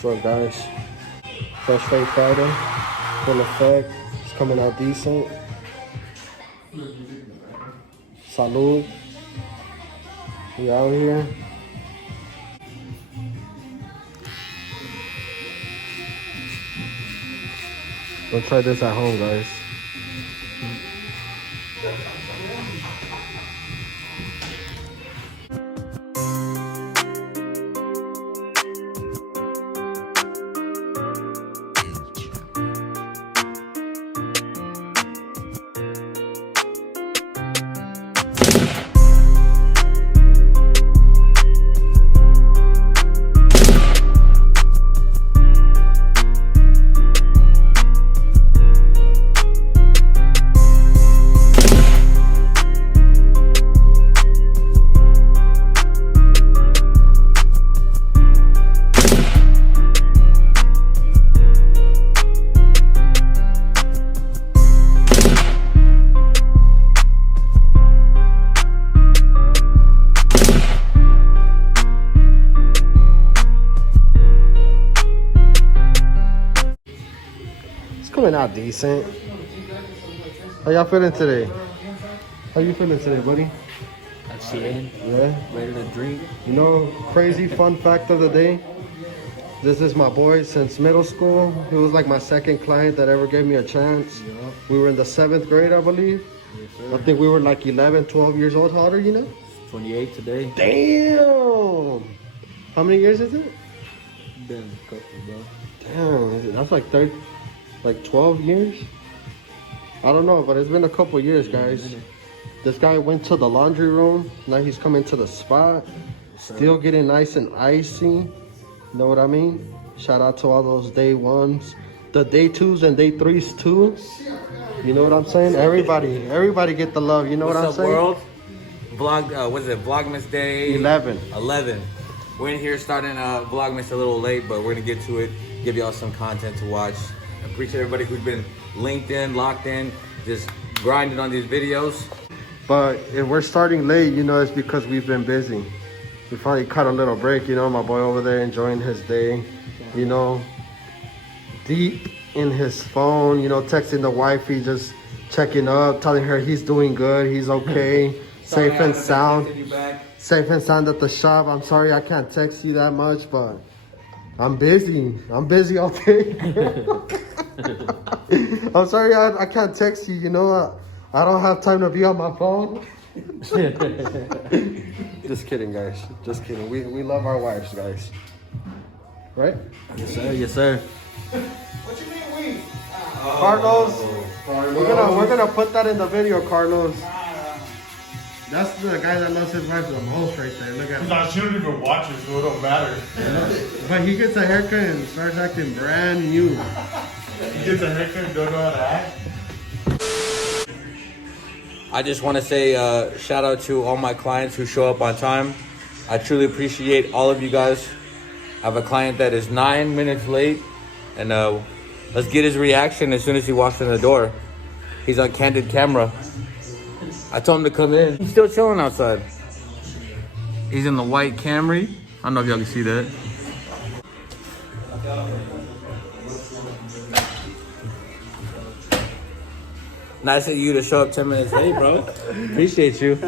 So guys, Fresh Fade Friday, full effect. It's coming out decent. Salud. We out here. Go try this at home, guys. Coming out decent. How y'all feeling today? How you feeling today, buddy? I'm chilling. Yeah? Ready to drink. You know, crazy fun fact of the day. This is my boy since middle school. He was like my second client that ever gave me a chance. Yep. We were in the 7th grade, I believe. Yes, I think we were like 11, 12 years old. How old are you now? 28 today. Damn! How many years is it? Been a couple, bro. Damn, that's like 12 years? I don't know, but it's been a couple years, guys. This guy went to the laundry room. Now he's coming to the spot. Still getting nice and icy. You know what I mean? Shout out to all those day ones. The day 2s and day 3s too. You know what I'm saying? Everybody get the love. You know what I'm saying? What's up, world? What is it? Vlogmas Day 11. We're in here starting Vlogmas a little late, but we're gonna get to it. Give y'all some content to watch. I appreciate everybody who's been linked in, locked in, just grinding on these videos. But if we're starting late, you know, it's because we've been busy. We finally cut a little break, you know, my boy over there enjoying his day, you know, deep in his phone, you know, texting the wifey, just checking up, telling her he's doing good, he's okay, safe and sound. Safe and sound at the shop. I'm sorry I can't text you that much, but I'm busy. I'm busy all day. I'm sorry I can't text you, you know, I don't have time to be on my phone. Just kidding, guys. Just kidding. We love our wives, guys. Right? Yes, sir. Yes, sir. What you mean we? Carlos, we're gonna put that in the video, Carlos. That's the guy that loves his wife the most right there. Look at him. She don't even watch it, so it don't matter. But he gets a haircut and starts acting brand new. He gets a haircut and don't know how to act. I just want to say shout out to all my clients who show up on time. I truly appreciate all of you guys. I have a client that is 9 minutes late, and let's get his reaction as soon as he walks in the door. He's on candid camera. I told him to come in. He's still chilling outside. He's in the white Camry. I don't know if y'all can see that. Nice of you to show up 10 minutes late, bro. Appreciate you.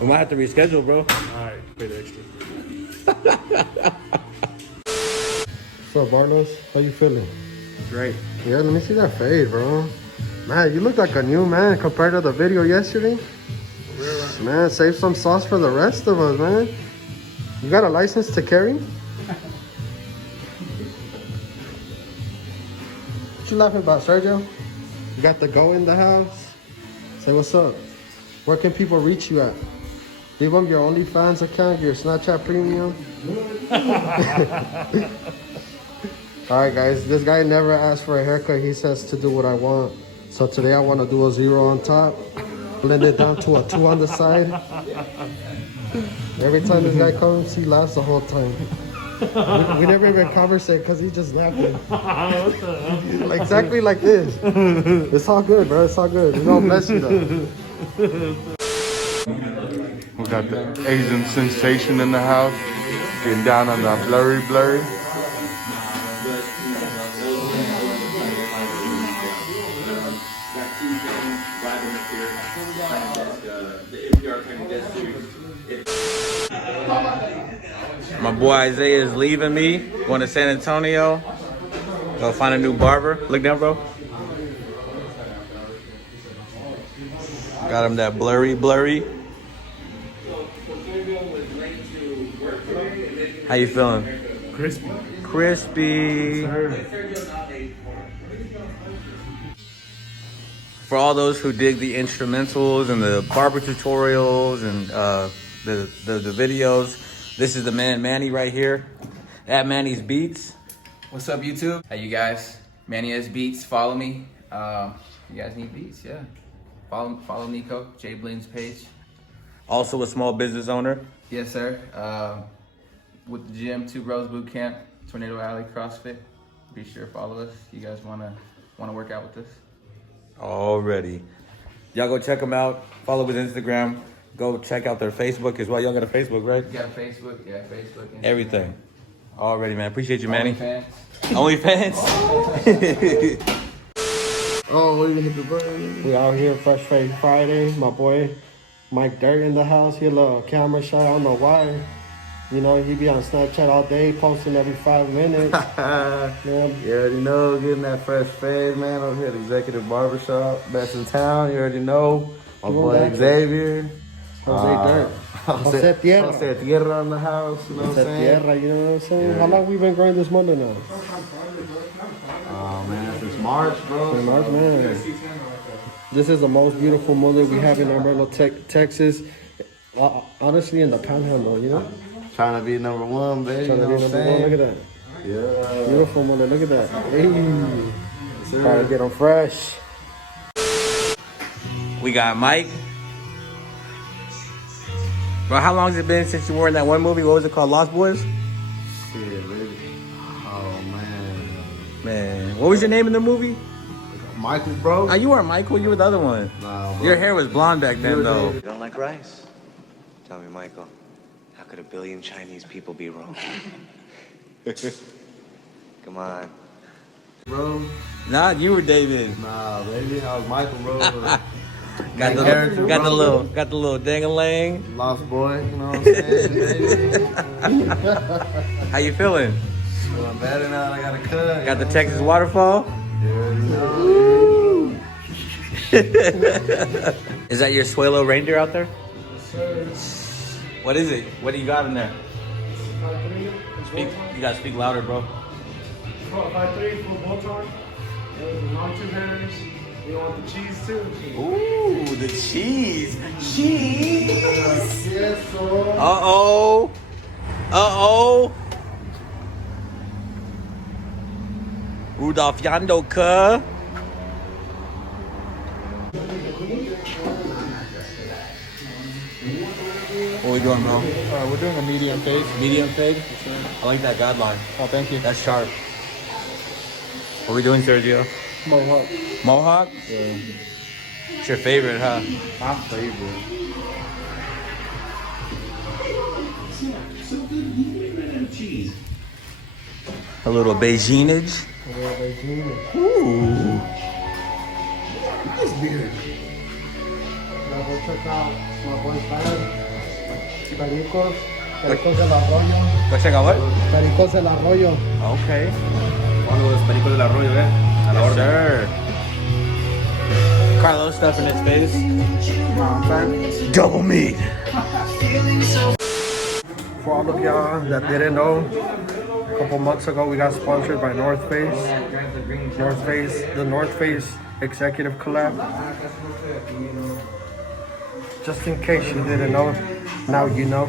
We might have to reschedule, bro. Alright, pay the extra. What's up, Barlos? How you feeling? Great. Yeah, let me see that fade, bro. Man, you look like a new man compared to the video yesterday. Man, save some sauce for the rest of us, man. You got a license to carry? What you laughing about, Sergio? You got the go in the house? Say what's up. Where can people reach you at? Give them your OnlyFans account, your Snapchat premium. All right, guys, this guy never asked for a haircut. He says to do what I want. So today I want to do a 0 on top, blend it down to a 2 on the side. Every time this guy comes, he laughs the whole time. We never even conversate because he just laughing. Exactly like this. It's all good, bro. It's all good. We don't mess you though. We got the Asian sensation in the house, getting down on the blurry. My boy Isaiah is leaving me, going to San Antonio. Go find a new barber. Look down, bro. Got him that blurry. How you feeling? Crispy. For all those who dig the instrumentals and the barber tutorials and the videos, this is the man Manny right here at Manny's Beats. What's up, YouTube? Hey, you guys. Manny has Beats. Follow me. You guys need beats, yeah. Follow Nico, Jay Bling's page. Also a small business owner. Yes, sir. With the gym, 2 Bros Boot Camp, Tornado Alley, CrossFit. Be sure to follow us. You guys wanna work out with us? Already. Y'all go check them out. Follow his Instagram. Go check out their Facebook as well. Y'all got a Facebook, right? You got a Facebook? Yeah, Facebook. Instagram. Everything. Already, man. Appreciate you, Manny. OnlyFans. OnlyFans? Oh, we hit the button. We out here, Fresh Face Friday. My boy Mike Dirt in the house. He a little camera shy. I don't know why. You know, he be on Snapchat all day, posting every 5 minutes. Yeah. You already know, getting that fresh fade, man. Over here at Executive Barbershop, best in town. You already know. My boy Xavier. Jose Dirt. Jose Tierra. Jose Tierra in the house, you know what I'm saying? Tierra, you know what I'm saying? Yeah. How long we been growing this mullet now? Oh, man, since March, bro. Since March, man. This is the most beautiful mullet we have in Amarillo, Texas. Honestly, in the Panhandle, you know? Trying to be number 1, baby. Trying to be number 1. Look at that. Yeah. Beautiful mullet. Look at that. Hey. Trying to get them fresh. We got Mike. Bro, how long has it been since you were in that one movie? What was it called? Lost Boys? Shit, baby. Oh, man. Man. What was your name in the movie? Michael, bro. Oh, you weren't Michael. You were the other one. Nah, bro. Your hair was blonde back then, though. You don't like rice? Tell me, Michael, how could a billion Chinese people be wrong? Come on. Bro. Nah, you were David. Nah, baby. I was Michael, bro. Got the little dang-a-lang. Lost boy, you know what I'm saying, baby? How you feeling? Feeling better now that I got a cut. Got the Texas waterfall? Is that your Suelo reindeer out there? What is it? What do you got in there? You gotta speak louder, bro. 5'3", full bow tie. Long 2 hairs. You want the cheese too? Ooh, the cheese. Cheese. Yes, sir. Uh-oh. Uh-oh. Rudolph Yando, cuh. What are we doing, bro? We're doing a medium fade. Medium fade? I like that guideline. Oh, thank you. That's sharp. What are we doing, Sergio? Mohawk. Mohawk? Yeah. It's your favorite, huh? My favorite. A little Beijinage. Ooh. This beard. Now go check out my boy's band. Pericos del Arroyo. Go check out what? Pericos del Arroyo. Okay. One of those Pericos del Arroyo, eh? Yes, sir. Carlos stuffing his face. Double meat. For all of y'all that didn't know, a couple months ago we got sponsored by North Face. The North Face Executive Collab. Just in case you didn't know, now you know.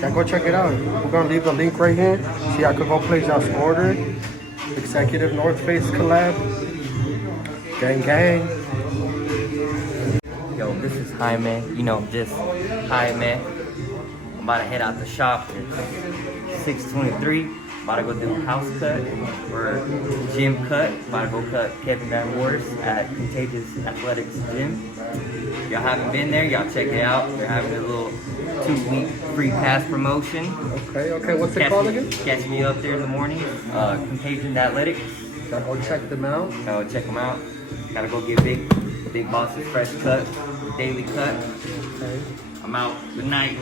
Yeah, go check it out. We're gonna leave the link right here. See, I could go place y'all's order. Executive North Face Collab. Gang, gang. Yo, this is Jaime. You know, just Jaime. I'm about to head out the shop. It's 6:23. About to go do a house cut or gym cut. About to go cut Kevin Van Wars at Contagious Athletics Gym. If y'all haven't been there, y'all check it out. They're having a little 2-week free pass promotion. Okay, what's it called again? Catch me up there in the morning. Contagious Athletics. Gotta go check them out. Go check them out. Gotta go get Big Boss's fresh cut, daily cut. I'm out. Good night.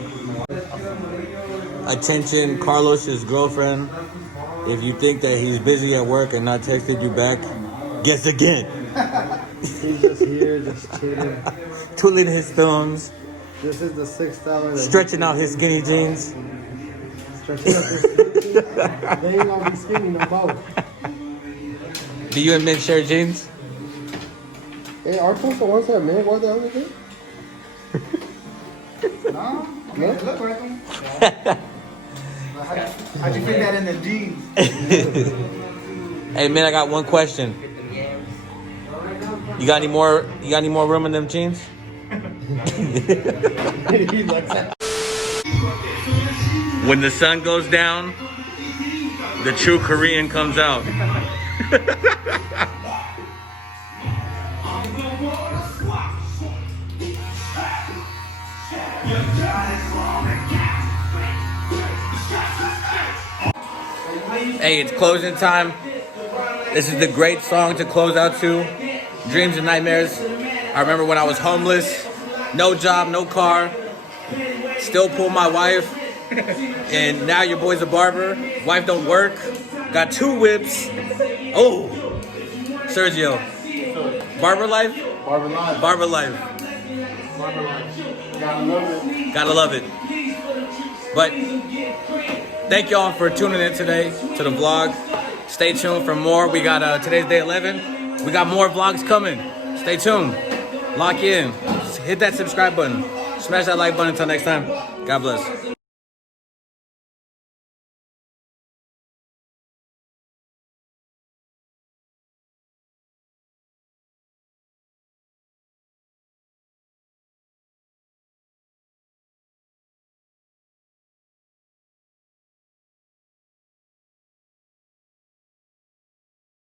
Attention, Carlos's girlfriend. If you think that he's busy at work and not texted you back, guess again. He's just here, just chilling. Twiddling his thumbs, This is the $6. stretching out his skinny jeans. Stretching out his skinny. They ain't gonna be skinny no more. Do you and Mint share jeans? Hey, are those the ones that Mint wore the other day? No, I mean, it look like them. How'd you fit that in the jeans? Hey man, I got one question. You got any more room in them jeans? When the sun goes down, the true Korean comes out. Hey, it's closing time. This is the great song to close out to. Dreams and Nightmares. I remember when I was homeless, no job, no car, still pull my wife, and now your boy's a barber. Wife don't work, got 2 whips. Oh, Sergio. Barber life? Barber life. Barber life. Barber life. Gotta love it. Gotta love it. But thank y'all for tuning in today to the vlog. Stay tuned for more. We got today's day 11. We got more vlogs coming. Stay tuned. Lock in. Hit that subscribe button. Smash that like button. Until next time. God bless.